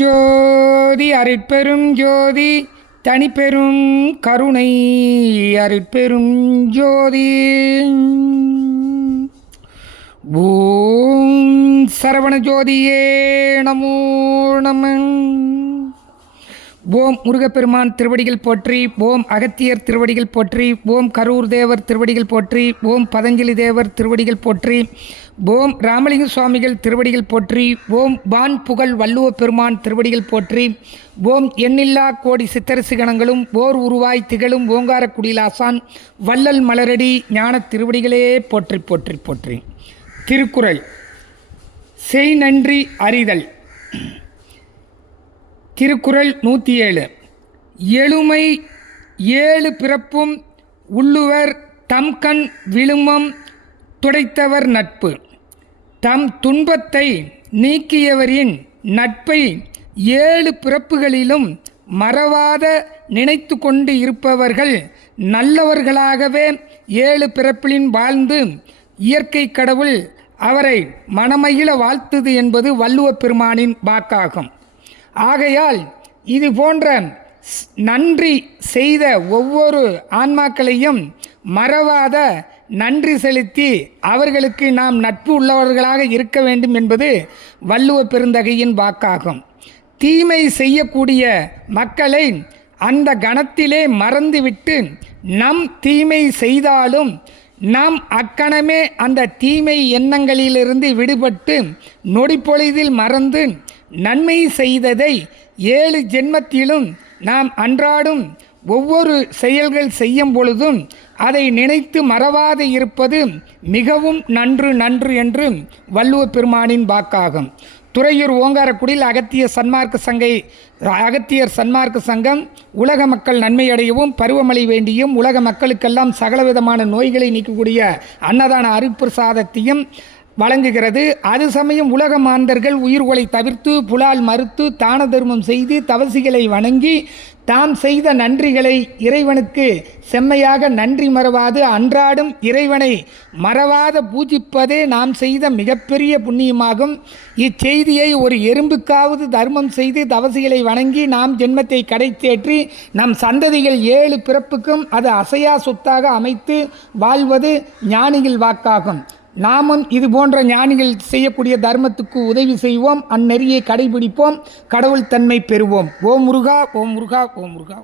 ஜோதி அருட்பெரும் ஜோதி தனிப்பெரும் கருணை அருட்பெரும் ஜோதி. ஓம் சரவண ஜோதியே நமோ நம. ஓம் முருகப்பெருமான் திருவடிகள் போற்றி, ஓம் அகத்தியர் திருவடிகள் போற்றி, ஓம் கரூர் தேவர் திருவடிகள் போற்றி, ஓம் பதஞ்சலி தேவர் திருவடிகள் போற்றி, ஓம் ராமலிங்க சுவாமிகள் திருவடிகள் போற்றி, ஓம் வான் புகழ் வள்ளுவ பெருமான் திருவடிகள் போற்றி, ஓம் எண்ணில்லா கோடி சித்தரசு கணங்களும் ஓர் உருவாய் திகழும் ஓங்கார குடிலாசான் வள்ளல் மலரடி ஞான திருவடிகளே போற்றி போற்றி போற்றி. திருக்குறள். செய் நன்றி அறிதல். திருக்குறள் 107. எழுமை ஏழு பிறப்பும் உள்ளுவர் தம்கண் விழுமம் துடைத்தவர் நட்பு. தம் துன்பத்தை நீக்கியவரின் நட்பை ஏழு பிறப்புகளிலும் மறவாத நினைத்து கொண்டு இருப்பவர்கள் நல்லவர்களாகவே ஏழு பிறப்பிலின் வாழ்ந்து இயற்கை கடவுள் அவரை மனமகிழ வாழ்த்துது என்பது வள்ளுவ பெருமானின் வாக்காகும். ஆகையால் இது போன்ற நன்றி செய்த ஒவ்வொரு ஆன்மாக்களையும் மறவாத நன்றி செலுத்தி அவர்களுக்கு நாம் நட்பு உள்ளவர்களாக இருக்க வேண்டும் என்பது வள்ளுவ பெருந்தகையின் வாக்காகும். தீமை செய்யக்கூடிய மக்களை அந்த கணத்திலே மறந்துவிட்டு நம் தீமை செய்தாலும் நாம் அக்கணமே அந்த தீமை எண்ணங்களிலிருந்து விடுபட்டு நொடிப்பொழுதில் மறந்து நன்மை செய்ததை ஏழு ஜென்மத்திலும் நாம் அன்றாடும் ஒவ்வொரு செயல்கள் செய்யும் பொழுதும் அதை நினைத்து மறவாது இருப்பது மிகவும் நன்று என்று வள்ளுவ பெருமானின் வாக்காகும். துறையூர் ஓங்காரக்குடியில் அகத்தியர் சன்மார்க்க சங்கம் உலக மக்கள் நன்மையடையவும் பருவமழை வேண்டியும் உலக மக்களுக்கெல்லாம் சகலவிதமான நோய்களை நீக்கக்கூடிய அன்னதான அருட்பிரசாதத்தையும் வழங்குகிறது. அது சமயம் உலக மாந்தர்கள் உயிர்களை தவிர்த்து புலால் மறுத்து தான தர்மம் செய்து தவசிகளை வணங்கி தாம் செய்த நன்றிகளை இறைவனுக்கு செம்மையாக நன்றி மறவாது அன்றாடும் இறைவனை மறவாத பூஜிப்பதே நாம் செய்த மிகப்பெரிய புண்ணியமாகும். இச்செய்தியை ஒரு எறும்புக்காவது தர்மம் செய்து தவசிகளை வணங்கி நாம் ஜென்மத்தை கடைத்தேற்றி நம் சந்ததிகள் ஏழு பிறப்புக்கும் அது அசையா சொத்தாக அமைத்து வாழ்வது ஞானிகள் வாக்காகும். நாமும் இது போன்ற ஞானிகள் செய்யக்கூடிய தர்மத்துக்கு உதவி செய்வோம், அந்நெறியை கடைபிடிப்போம், கடவுள் தன்மை பெறுவோம். ஓம் முருகா, ஓம் முருகா, ஓம் முருகா.